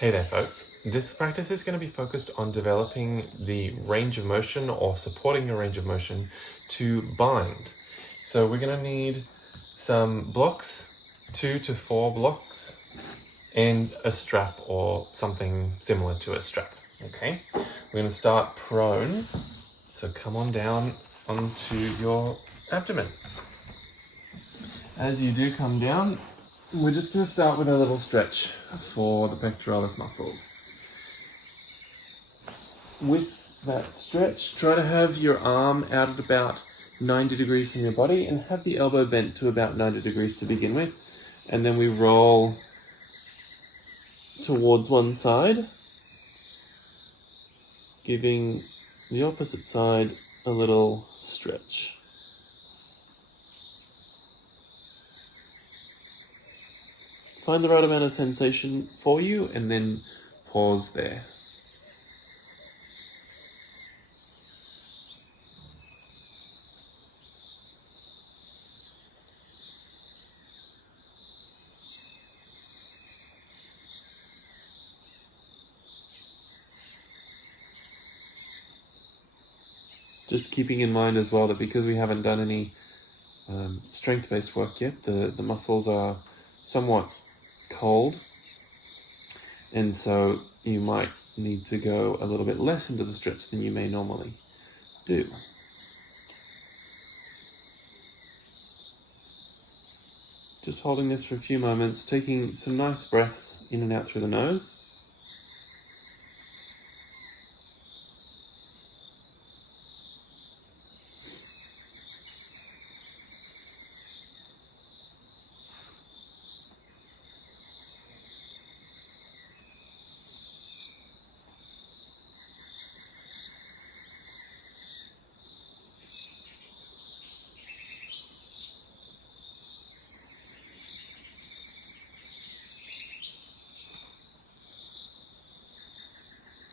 Hey there folks, this practice is going to be focused on developing the range of motion or supporting your range of motion to bind. So we're going to need some blocks, 2 to 4 blocks, and a strap or something similar to a strap, okay? We're going to start prone, so come on down onto your abdomen. As you do come down, we're just going to start with a little stretch for the pectoralis muscles. With that stretch, try to have your arm out at about 90 degrees from your body and have the elbow bent to about 90 degrees to begin with. And then we roll towards one side, giving the opposite side a little stretch. Find the right amount of sensation for you and then pause there. Just keeping in mind as well that because we haven't done any strength-based work yet, the muscles are somewhat cold, and so you might need to go a little bit less into the stretch than you may normally do. Just holding this for a few moments, taking some nice breaths in and out through the nose.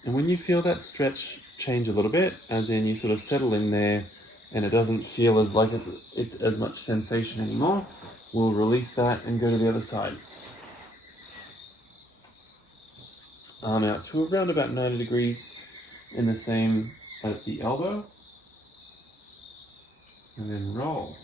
And when you feel that stretch change a little bit, as in you sort of settle in there and it doesn't feel as like it's as much sensation anymore, we'll release that and go to the other side. Arm out to around about 90 degrees, and the same at the elbow. And then roll.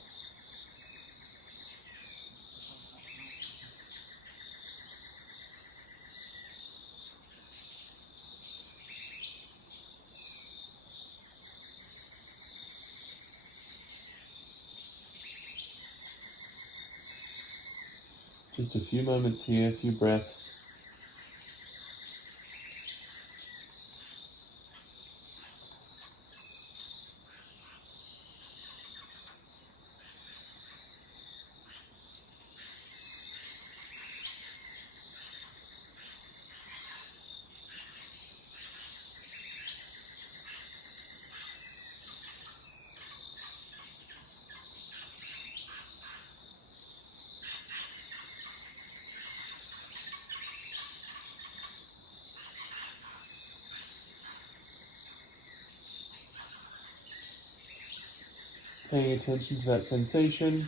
Just a few moments here, a few breaths. Paying attention to that sensation.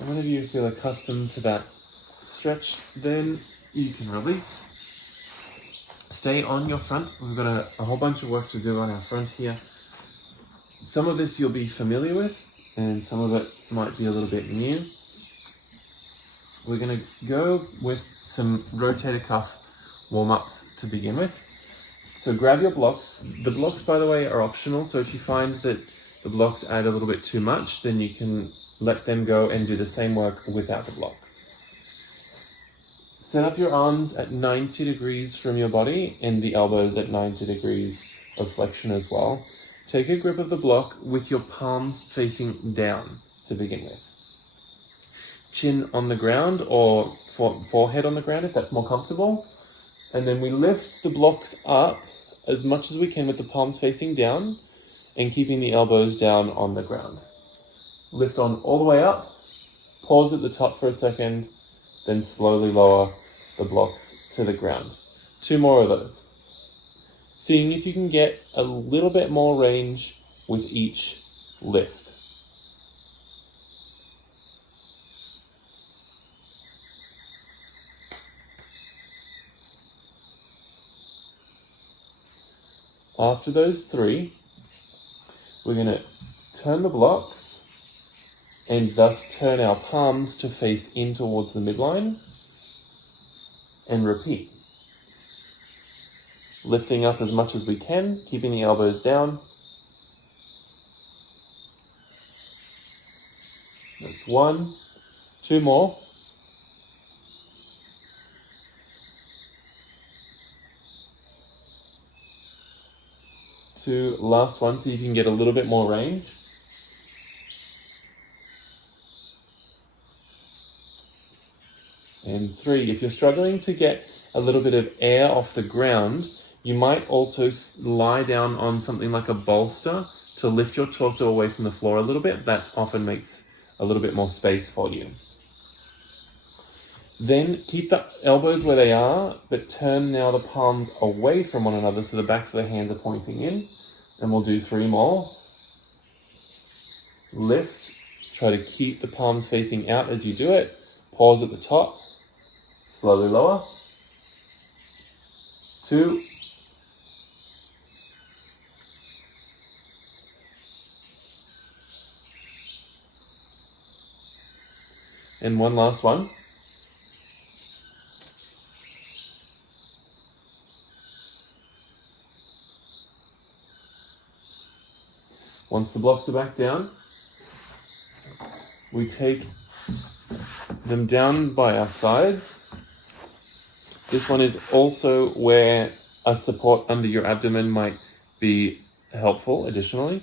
And whenever you feel accustomed to that stretch, then you can release. Stay on your front. We've got a whole bunch of work to do on our front here. Some of this you'll be familiar with, and some of it might be a little bit new. We're going to go with some rotator cuff warm-ups to begin with. So grab your blocks. The blocks, by the way, are optional, so if you find that the blocks add a little bit too much, then you can let them go and do the same work without the blocks. Set up your arms at 90 degrees from your body and the elbows at 90 degrees of flexion as well. Take a grip of the block with your palms facing down to begin with. Chin on the ground or forehead on the ground if that's more comfortable. And then we lift the blocks up as much as we can with the palms facing down and keeping the elbows down on the ground. Lift on all the way up, pause at the top for a second, then slowly lower the blocks to the ground. 2 more of those. Seeing if you can get a little bit more range with each lift. After those 3, we're going to turn the blocks and thus turn our palms to face in towards the midline and repeat. Lifting up as much as we can, keeping the elbows down. That's 1, 2 more. Two, last one, so you can get a little bit more range. And 3, if you're struggling to get a little bit of air off the ground, you might also lie down on something like a bolster to lift your torso away from the floor a little bit. That often makes a little bit more space for you. Then keep the elbows where they are, but turn now the palms away from one another so the backs of the hands are pointing in. And we'll do 3 more. Lift. Try to keep the palms facing out as you do it. Pause at the top. Slowly lower. 2. And one last one. Once the blocks are back down, we take them down by our sides. This one is also where a support under your abdomen might be helpful additionally.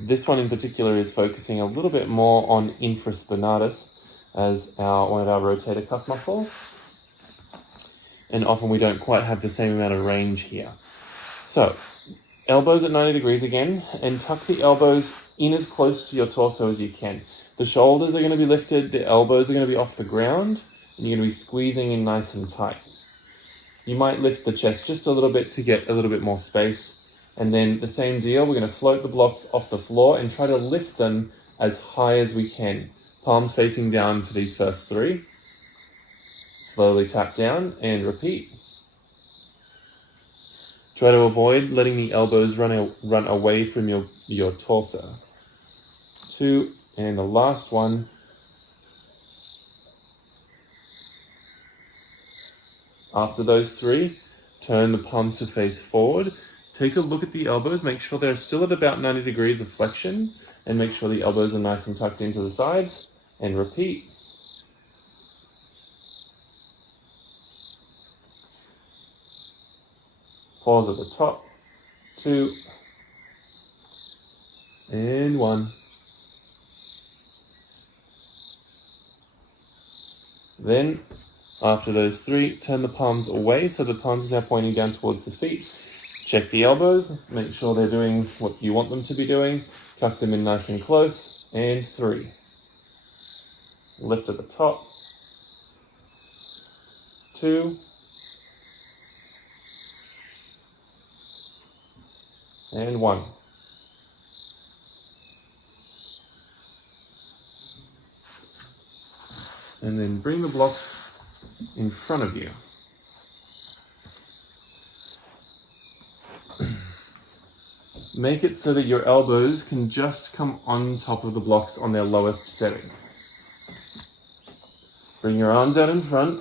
This one in particular is focusing a little bit more on infraspinatus as one of our rotator cuff muscles. And often we don't quite have the same amount of range here. So, elbows at 90 degrees again, and tuck the elbows in as close to your torso as you can. The shoulders are going to be lifted, the elbows are going to be off the ground, and you're going to be squeezing in nice and tight. You might lift the chest just a little bit to get a little bit more space. And then the same deal, we're going to float the blocks off the floor and try to lift them as high as we can. Palms facing down for these first 3. Slowly tap down and repeat. Try to avoid letting the elbows run away from your torso. 2, and the last one. After those 3, turn the palms to face forward. Take a look at the elbows, make sure they're still at about 90 degrees of flexion, and make sure the elbows are nice and tucked into the sides, and repeat. Pause at the top. 2, and 1. Then, after those 3, turn the palms away so the palms are now pointing down towards the feet. Check the elbows, make sure they're doing what you want them to be doing. Tuck them in nice and close, and 3. Lift at the top. 2. And 1. And then bring the blocks in front of you. Make it so that your elbows can just come on top of the blocks on their lowest setting. Bring your arms out in front.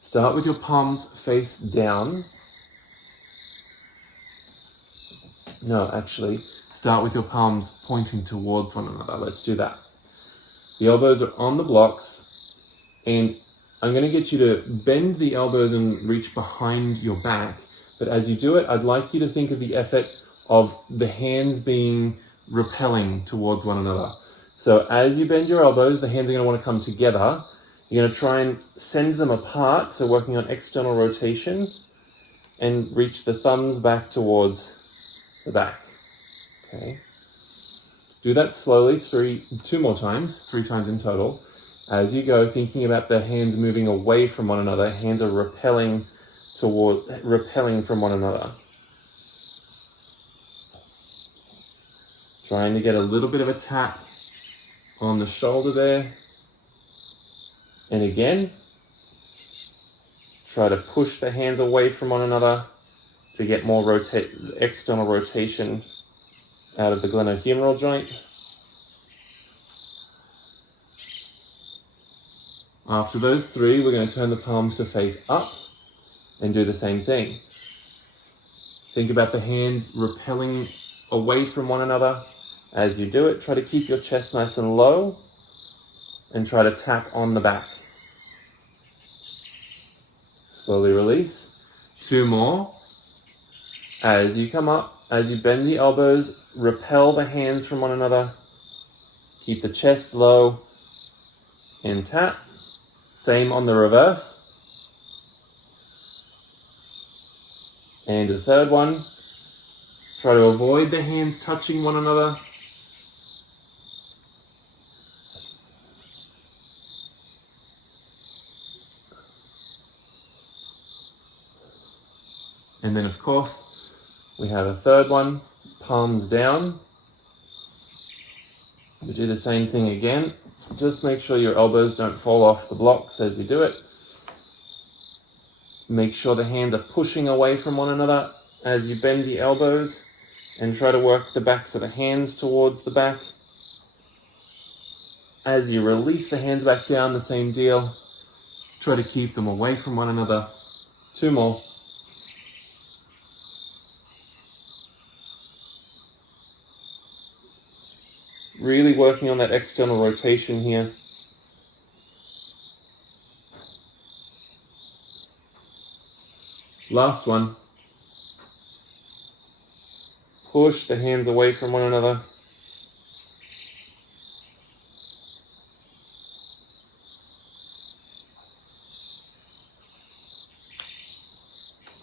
Start with your palms face down. No, actually, start with your palms pointing towards one another. Let's do that. The elbows are on the blocks, and I'm going to get you to bend the elbows and reach behind your back. But as you do it, I'd like you to think of the effort of the hands being repelling towards one another. So as you bend your elbows, the hands are going to want to come together. You're going to try and send them apart, so working on external rotation, and reach the thumbs back towards the back. Okay. Do that slowly, 2 more times, 3 times in total. As you go, thinking about the hands moving away from one another, hands are repelling from one another. Trying to get a little bit of a tap on the shoulder there. And again, try to push the hands away from one another to get more external rotation out of the glenohumeral joint. After those 3, we're going to turn the palms to face up and do the same thing. Think about the hands repelling away from one another. As you do it, try to keep your chest nice and low and try to tap on the back. Slowly release. 2 more. As you come up, as you bend the elbows, repel the hands from one another. Keep the chest low and tap. Same on the reverse. And the third one. Try to avoid the hands touching one another. And then, of course, we have a third one, palms down. We do the same thing again. Just make sure your elbows don't fall off the blocks as you do it. Make sure the hands are pushing away from one another as you bend the elbows, and try to work the backs of the hands towards the back. As you release the hands back down, the same deal. Try to keep them away from one another. 2 more. Really working on that external rotation here. Last one. Push the hands away from one another.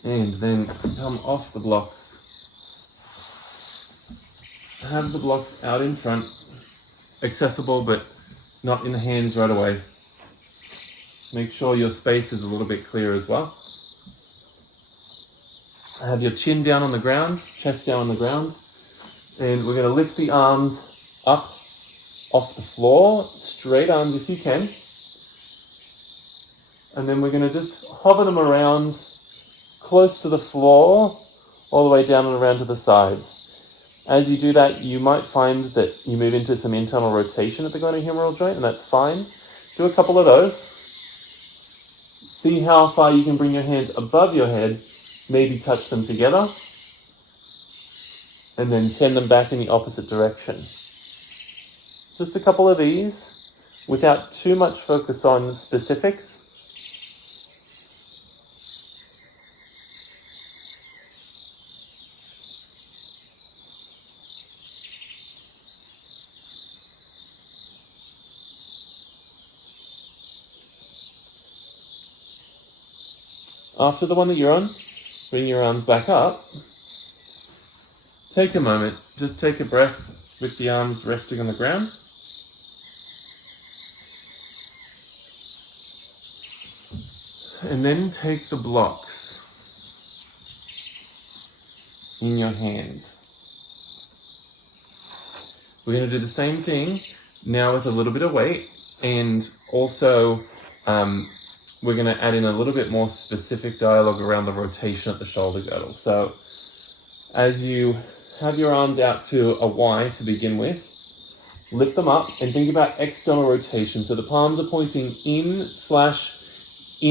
And then come off the blocks. Have the blocks out in front, accessible but not in the hands right away. Make sure your space is a little bit clear as well. Have your chin down on the ground, chest down on the ground, and we're going to lift the arms up off the floor, straight arms if you can, and then we're going to just hover them around close to the floor, all the way down and around to the sides. As you do that, you might find that you move into some internal rotation at the glenohumeral joint, and that's fine. Do a couple of those. See how far you can bring your hands above your head, maybe touch them together, and then send them back in the opposite direction. Just a couple of these, without too much focus on specifics. After the one that you're on, bring your arms back up. Take a moment, just take a breath with the arms resting on the ground. And then take the blocks in your hands. We're going to do the same thing now with a little bit of weight, and also we're going to add in a little bit more specific dialogue around the rotation at the shoulder girdle. So as you have your arms out to a Y to begin with, lift them up and think about external rotation. So the palms are pointing in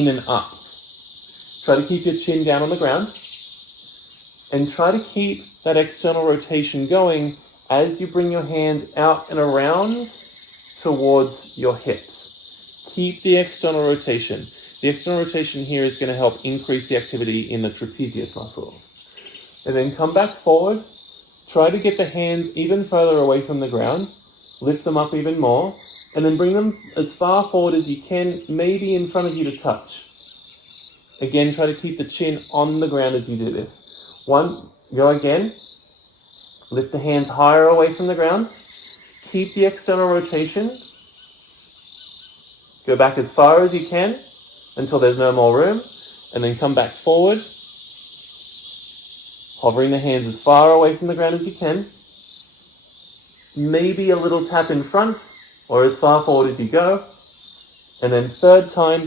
and up. Try to keep your chin down on the ground and try to keep that external rotation going as you bring your hands out and around towards your hips. Keep the external rotation. The external rotation here is going to help increase the activity in the trapezius muscles. And then come back forward. Try to get the hands even further away from the ground. Lift them up even more. And then bring them as far forward as you can, maybe in front of you to touch. Again, try to keep the chin on the ground as you do this. 1, go again. Lift the hands higher away from the ground. Keep the external rotation. Go back as far as you can until there's no more room, and then come back forward, hovering the hands as far away from the ground as you can. Maybe a little tap in front, or as far forward as you go. And then third time,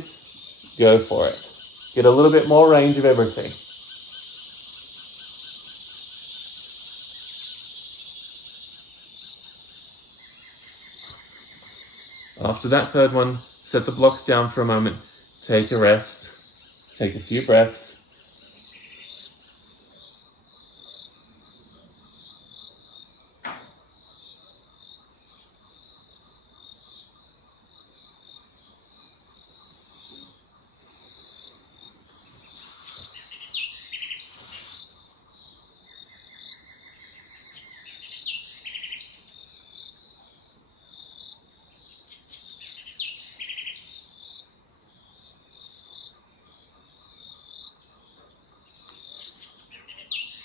go for it. Get a little bit more range of everything. After that third one, set the blocks down for a moment. Take a rest. Take a few breaths.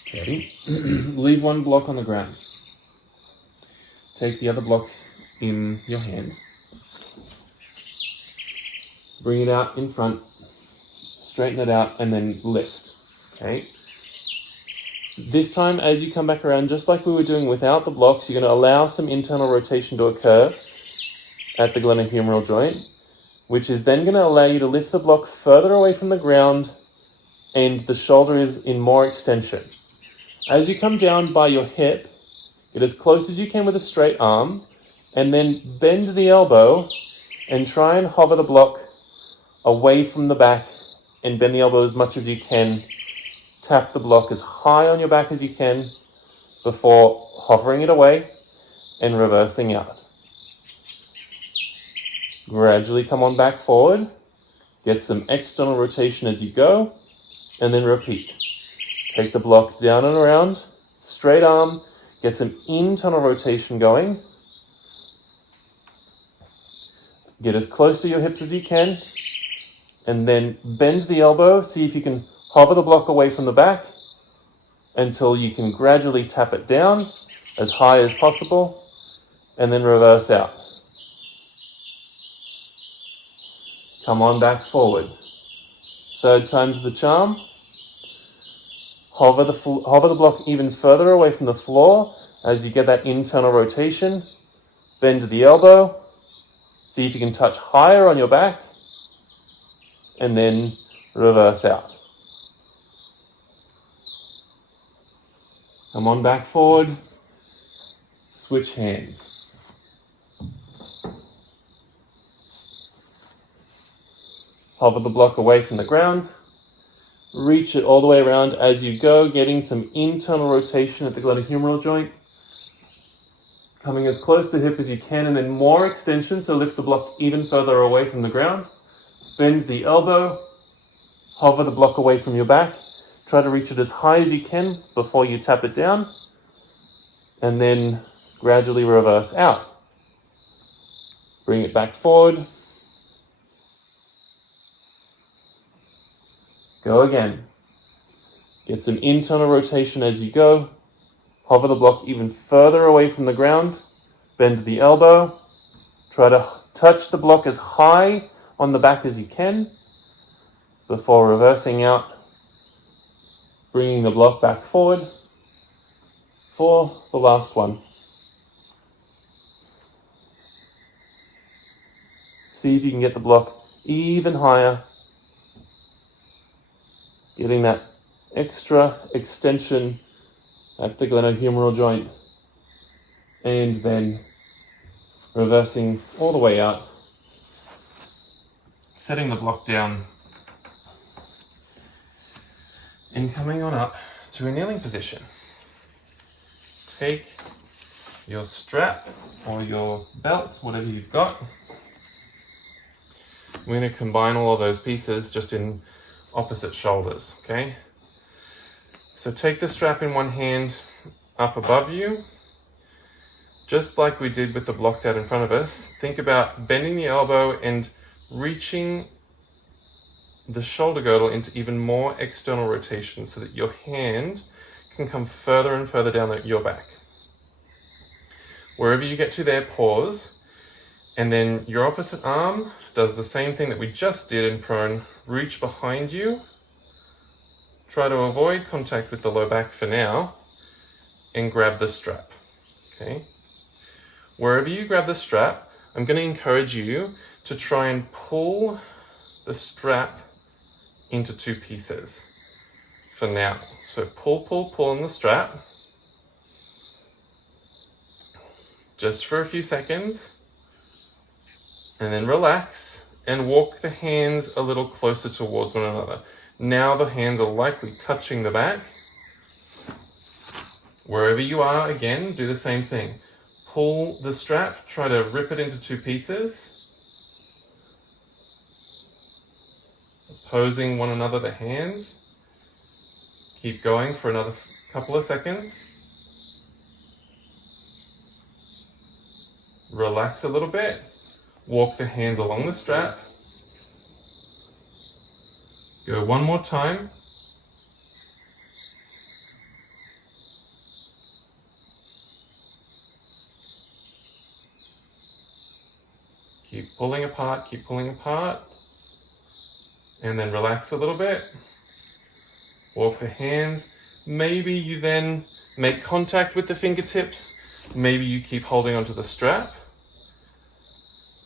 Okay. Leave one block on the ground. Take the other block in your hand. Bring it out in front. Straighten it out and then lift. Okay. This time, as you come back around, just like we were doing without the blocks, you're going to allow some internal rotation to occur at the glenohumeral joint, which is then going to allow you to lift the block further away from the ground and the shoulder is in more extension. As you come down by your hip, get as close as you can with a straight arm, and then bend the elbow and try and hover the block away from the back and bend the elbow as much as you can. Tap the block as high on your back as you can before hovering it away and reversing out. Gradually come on back forward. Get some external rotation as you go, and then repeat. Take the block down and around, straight arm, get some internal rotation going. Get as close to your hips as you can, and then bend the elbow. See if you can hover the block away from the back until you can gradually tap it down as high as possible, and then reverse out. Come on back forward. Third time's the charm. Hover the block even further away from the floor as you get that internal rotation. Bend the elbow. See if you can touch higher on your back. And then reverse out. Come on back forward. Switch hands. Hover the block away from the ground. Reach it all the way around as you go, getting some internal rotation at the glenohumeral joint. Coming as close to the hip as you can, and then more extension, so lift the block even further away from the ground. Bend the elbow. Hover the block away from your back. Try to reach it as high as you can before you tap it down. And then gradually reverse out. Bring it back forward. Go again. Get some internal rotation as you go. Hover the block even further away from the ground. Bend the elbow. Try to touch the block as high on the back as you can before reversing out. Bringing the block back forward for the last one. See if you can get the block even higher. Getting that extra extension at the glenohumeral joint, and then reversing all the way out, setting the block down, and coming on up to a kneeling position. Take your strap or your belt, whatever you've got. We're going to combine all of those pieces just in opposite shoulders, okay? So take the strap in one hand up above you, just like we did with the blocks out in front of us. Think about bending the elbow and reaching the shoulder girdle into even more external rotation so that your hand can come further and further down your back. Wherever you get to there, pause. And then your opposite arm does the same thing that we just did in prone. Reach behind you. Try to avoid contact with the low back for now. And grab the strap. Okay. Wherever you grab the strap, I'm going to encourage you to try and pull the strap into two pieces for now. So pull on the strap. Just for a few seconds. And then relax and walk the hands a little closer towards one another. Now the hands are likely touching the back. Wherever you are, again, do the same thing. Pull the strap, try to rip it into two pieces. Opposing one another the hands. Keep going for another couple of seconds. Relax a little bit. Walk the hands along the strap. Go one more time. Keep pulling apart, keep pulling apart. And then relax a little bit. Walk the hands. Maybe you then make contact with the fingertips. Maybe you keep holding onto the strap.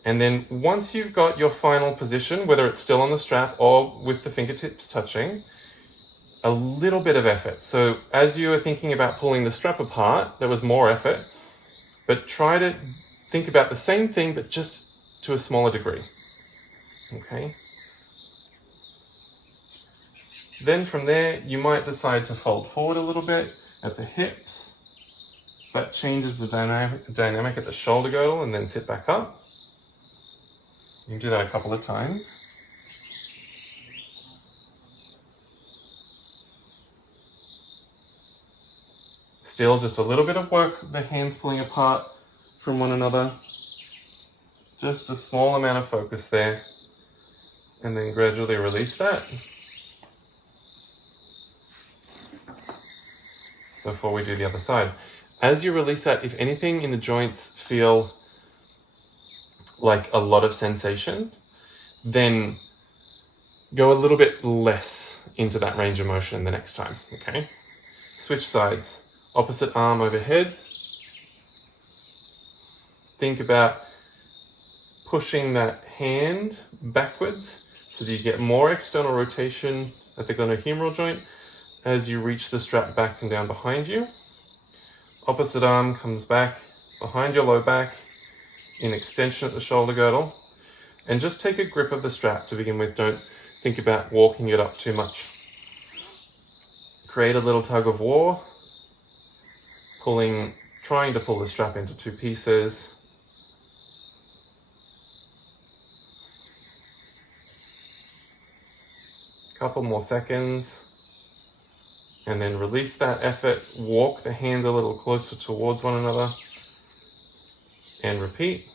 And then once you've got your final position, whether it's still on the strap or with the fingertips touching, a little bit of effort. So as you were thinking about pulling the strap apart, there was more effort, but try to think about the same thing, but just to a smaller degree. Okay. Then from there, you might decide to fold forward a little bit at the hips. That changes the dynamic at the shoulder girdle, and then sit back up. You can do that a couple of times. Still just a little bit of work, the hands pulling apart from one another. Just a small amount of focus there. And then gradually release that. Before we do the other side. As you release that, if anything in the joints feel like a lot of sensation, then go a little bit less into that range of motion the next time, okay? Switch sides. Opposite arm overhead. Think about pushing that hand backwards so that you get more external rotation at the glenohumeral joint as you reach the strap back and down behind you. Opposite arm comes back behind your low back in extension at the shoulder girdle, and just take a grip of the strap to begin with. Don't think about walking it up too much. Create a little tug of war, trying to pull the strap into two pieces. Couple more seconds. And then release that effort, walk the hands a little closer towards one another, and repeat.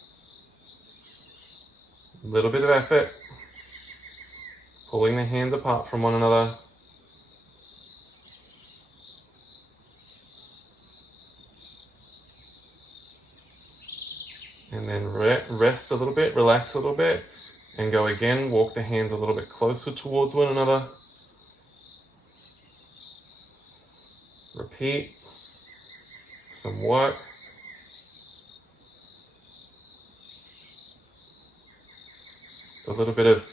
A little bit of effort, pulling the hands apart from one another. And then rest a little bit, relax a little bit, and go again, walk the hands a little bit closer towards one another. Repeat some work. A little bit of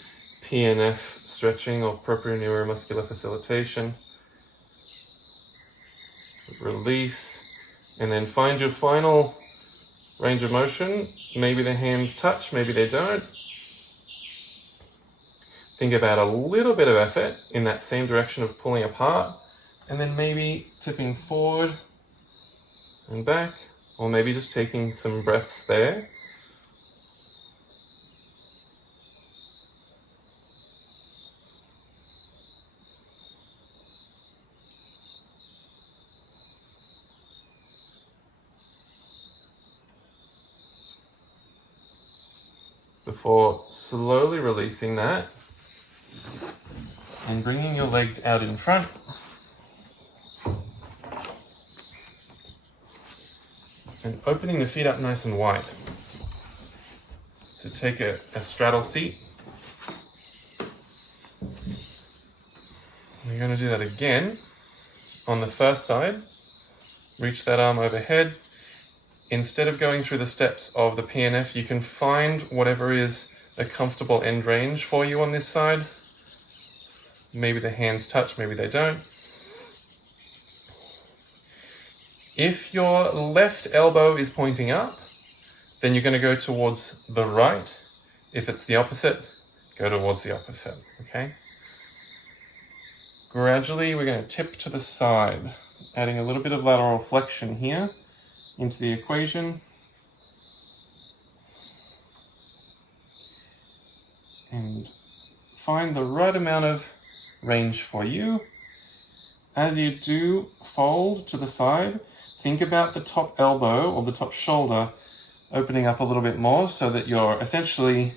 PNF stretching or proprioneuromuscular facilitation. Release, and then find your final range of motion. Maybe the hands touch, maybe they don't. Think about a little bit of effort in that same direction of pulling apart. And then maybe tipping forward and back, or maybe just taking some breaths there. Before slowly releasing that and bringing your legs out in front. and opening the feet up nice and wide. So take a straddle seat. We're going to do that again on the first side. Reach that arm overhead. Instead of going through the steps of the PNF, you can find whatever is a comfortable end range for you on this side. Maybe the hands touch, maybe they don't. If your left elbow is pointing up, then you're going to go towards the right. If it's the opposite, go towards the opposite, okay? Gradually, we're going to tip to the side, adding a little bit of lateral flexion here into the equation. And find the right amount of range for you. As you do fold to the side, think about the top elbow or the top shoulder opening up a little bit more so that you're essentially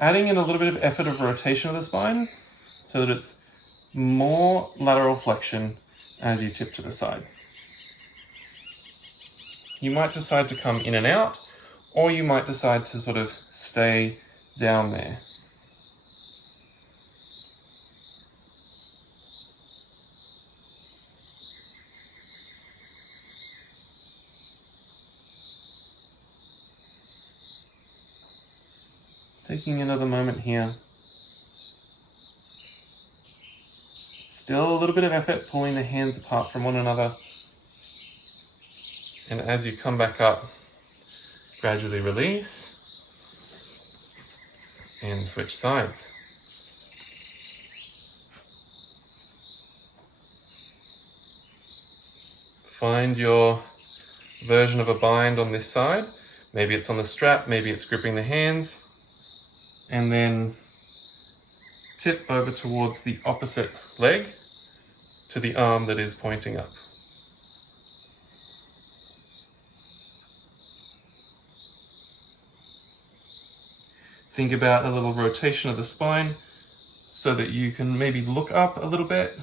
adding in a little bit of effort of rotation of the spine so that it's more lateral flexion as you tip to the side. You might decide to come in and out, or you might decide to sort of stay down there. Taking another moment here. Still a little bit of effort pulling the hands apart from one another. And as you come back up, gradually release and switch sides. Find your version of a bind on this side. Maybe it's on the strap, maybe it's gripping the hands. And then tip over towards the opposite leg to the arm that is pointing up. Think about a little rotation of the spine so that you can maybe look up a little bit.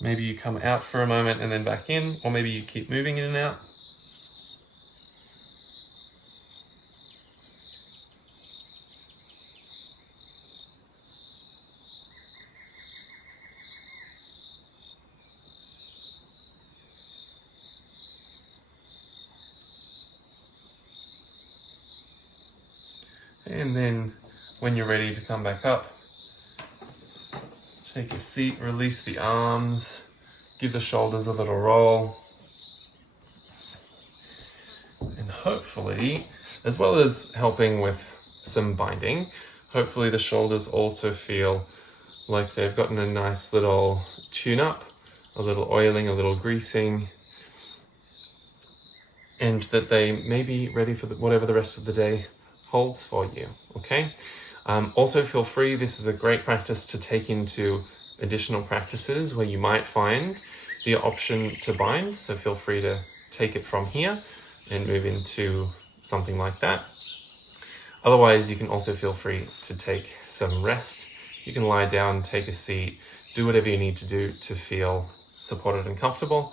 Maybe you come out for a moment and then back in, or maybe you keep moving in and out. And then when you're ready to come back up, take a seat, release the arms, give the shoulders a little roll. And hopefully, as well as helping with some binding, hopefully the shoulders also feel like they've gotten a nice little tune-up, a little oiling, a little greasing, and that they may be ready for whatever the rest of the day holds for you, okay? Also feel free, this is a great practice to take into additional practices where you might find the option to bind, so feel free to take it from here and move into something like that. Otherwise, you can also feel free to take some rest. You can lie down, take a seat, do whatever you need to do to feel supported and comfortable.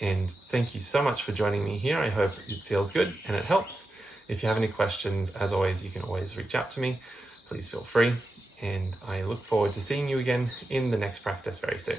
And thank you so much for joining me here. I hope it feels good and it helps. If you have any questions, as always, you can always reach out to me. Please feel free. And I look forward to seeing you again in the next practice very soon.